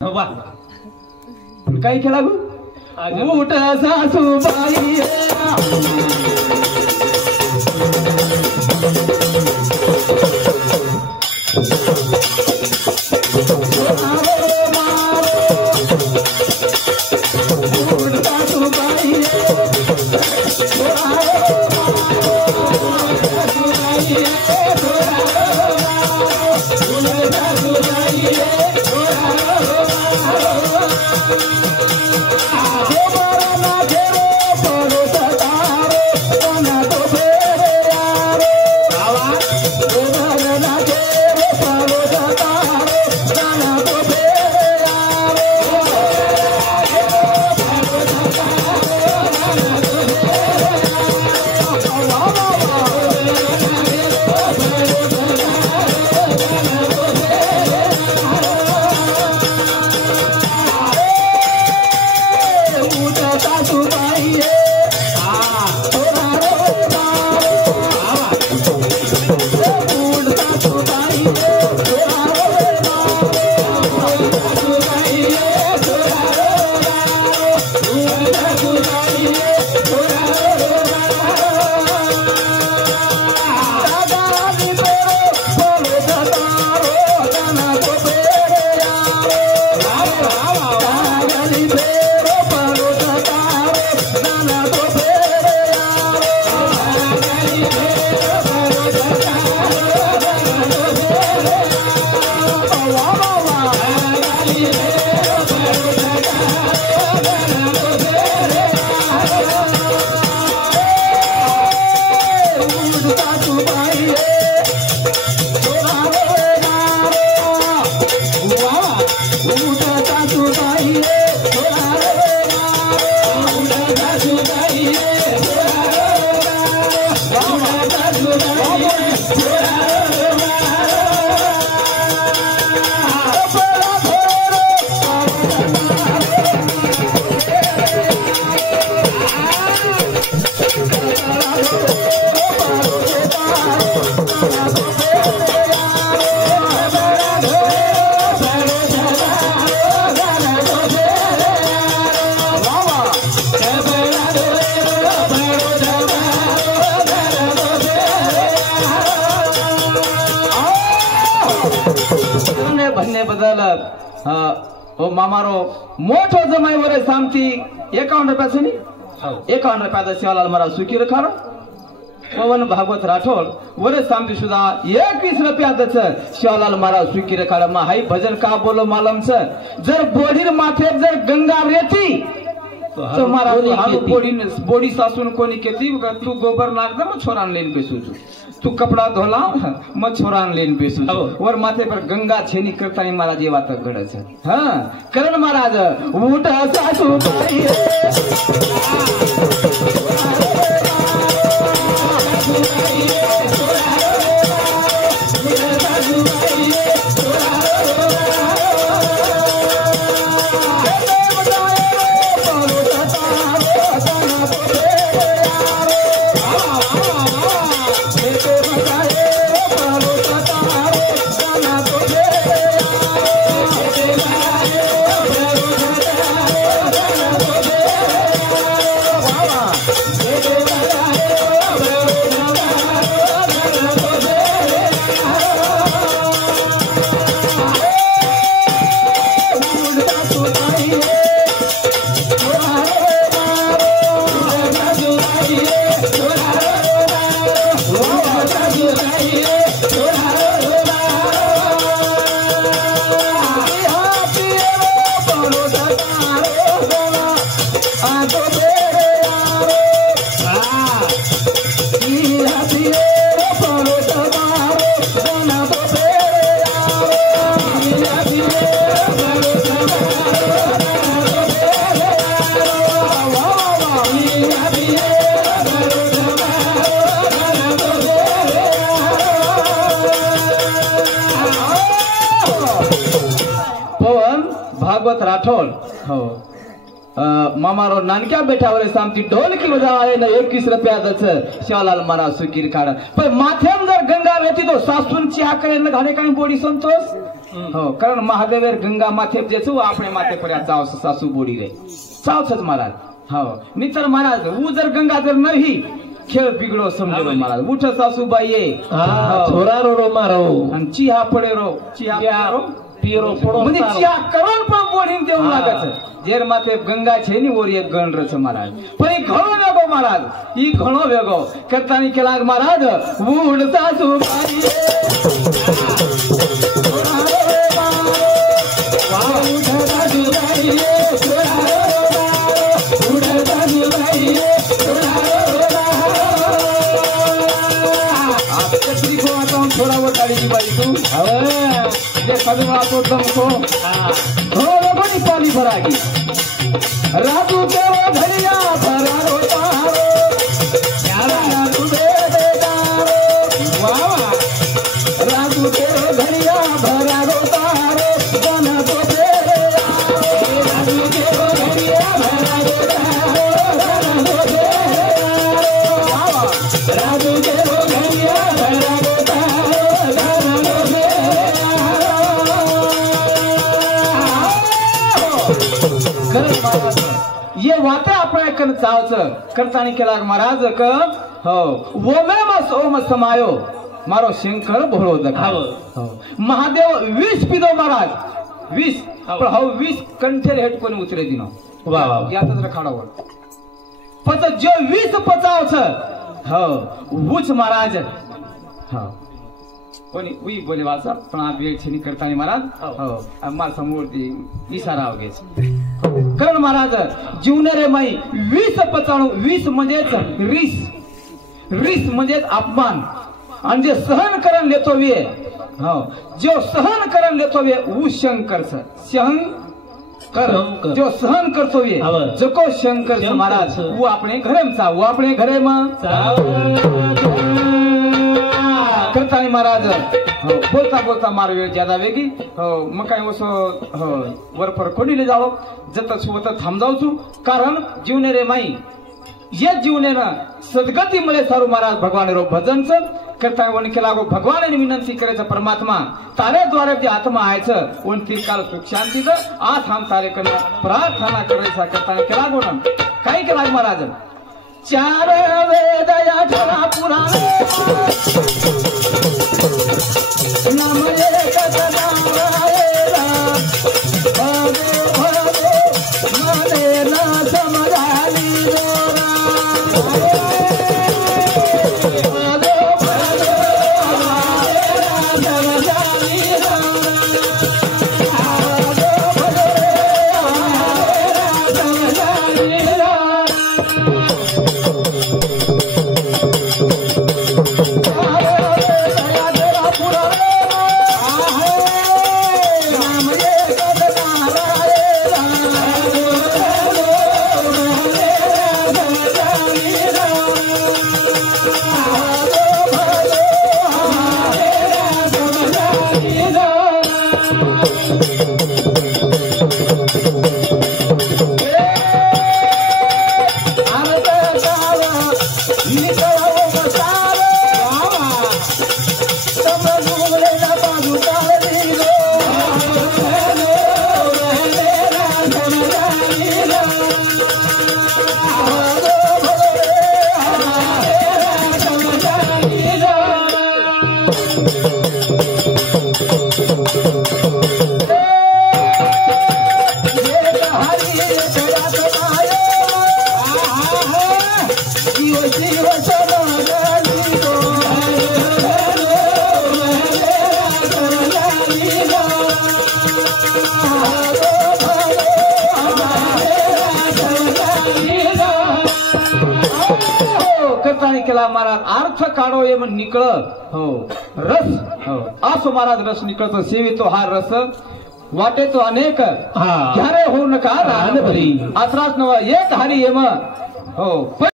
वा काय खेळा गो मोठ सासूबाई मामारो मोठो जमाई वरे सामती 51 रुपयाचं नी 51 रुपयाचा शिवालाल मला सुखी रखारो पवन भागवत राठोड वरे सामती सुद्धा 21 रुपयाच शिवालाल मारा सुखी रखारो मा हाई भजन का बोलो मालम छ जर बोडीर माथे जर गंगा रेती तो मारा हालू बोडी सासून कोणी केती तू गोबर नाक दे मग छोरान लेन बेसू तू कपड़ा धोला मत छोरान लेन बेसू वर माथे पर गंगा छेनी करता ही महाराज ये बात घडच हां करण महाराज उठ सासूबाई भागवत राठोड हो मामारो नानक्या बेठावर सामती ढोलकी बजावाय ना 21 रुपयाच शिवालाल मारा सुकीर काढ पण माथ्याम जर गंगा रहती तो सासून चिहा करे घाले काही बोडी संतोष हो कारण महादेवेर गंगा माथे जेचू આપણે માથે પડ્યા ચાવ સાસુ બોડી ગઈ ચાવ છ महाराज हो नितर महाराज वो जर गंगाधर नहीं खेळ बिगडो समजलो महाराज उठ सासूबाई छोरा रो मारो आणि चिहा पडे रो चिहा पीरो पडो म्हणजे चिहा करून पण बोडीन देऊ लागत जेर माथे गंगा छे ની ઓર એક ગણ રછ महाराज पण ई घणो वेगो महाराज ई घणो वेगो करतानी केलाग महाराज उड सासूबाई थोड़ा वो गाड़ी की बाई तू ये कदमा तो तुमको घोड़ों बड़ी पानी भरागी रातू के वो धनिया भरा रोता यारा रातू दे देगा वाह रातू के वो धनिया भरा रोता बन तो दे रातू के वो धनिया भरा रोता बन तो दे रातू के वो धनिया भरा ये वाते आपण कन चावच करतानी केला महाराज क हो ओमे सोम समायो मारो शंकर भोळो दखाव महादेव 20 पिदो महाराज 20 पण हो 20 कंठेर हेट कोणी उतरे दिनो वाह वाह यातच रखाडावर पच जो 20 पचावच हो उच महाराज हो कोणी उई बोले वाचा पण आप वेळ छनी करतानी महाराज हो अम्मा समोर ती इशारा वगेच कारण महाराज जीवनारे माई 20 95 20 म्हणजेच रीस म्हणजेच अपमान आणि जे सहन करण लेतो वे हो जो सहन करण लेतो वे उ शंकर सहन कर जो सहन करतो वे जको शंकर महाराज वो अपने घरे में चा वो अपने घरे में करतानी महाराज हो बोलता बोलता मार वेळ ज्यादा वेगी हो मग काय वसो हो वरपर कोणीले जावो जत सुवत थांबजाव छु कारण जीवने रे माई ये जीवने ना सदगती मळे सारू महाराज भगवान रो भजन च करता वन केला गो भगवान ने विनंती करायचं परमात्मा तारे द्वारे जे आत्मा आयचं वन ती काल सुख शांती द आज हम तारे कन प्रार्थना करायचा करता केला गो ना काय केला महाराज चार वेद या ठरा पुराण नाम एक नारायण भगे भगे मने ना समझाली दोरा भगे भगे समझाली केला महाराज अर्थ काढो ये मन निकळ हो रस हो असो महाराज रस निकळतो सेवितो हा रस वाटे तो अनेक घ्यारे हो नका रान भरी आसरास नवा एक हारी येम हो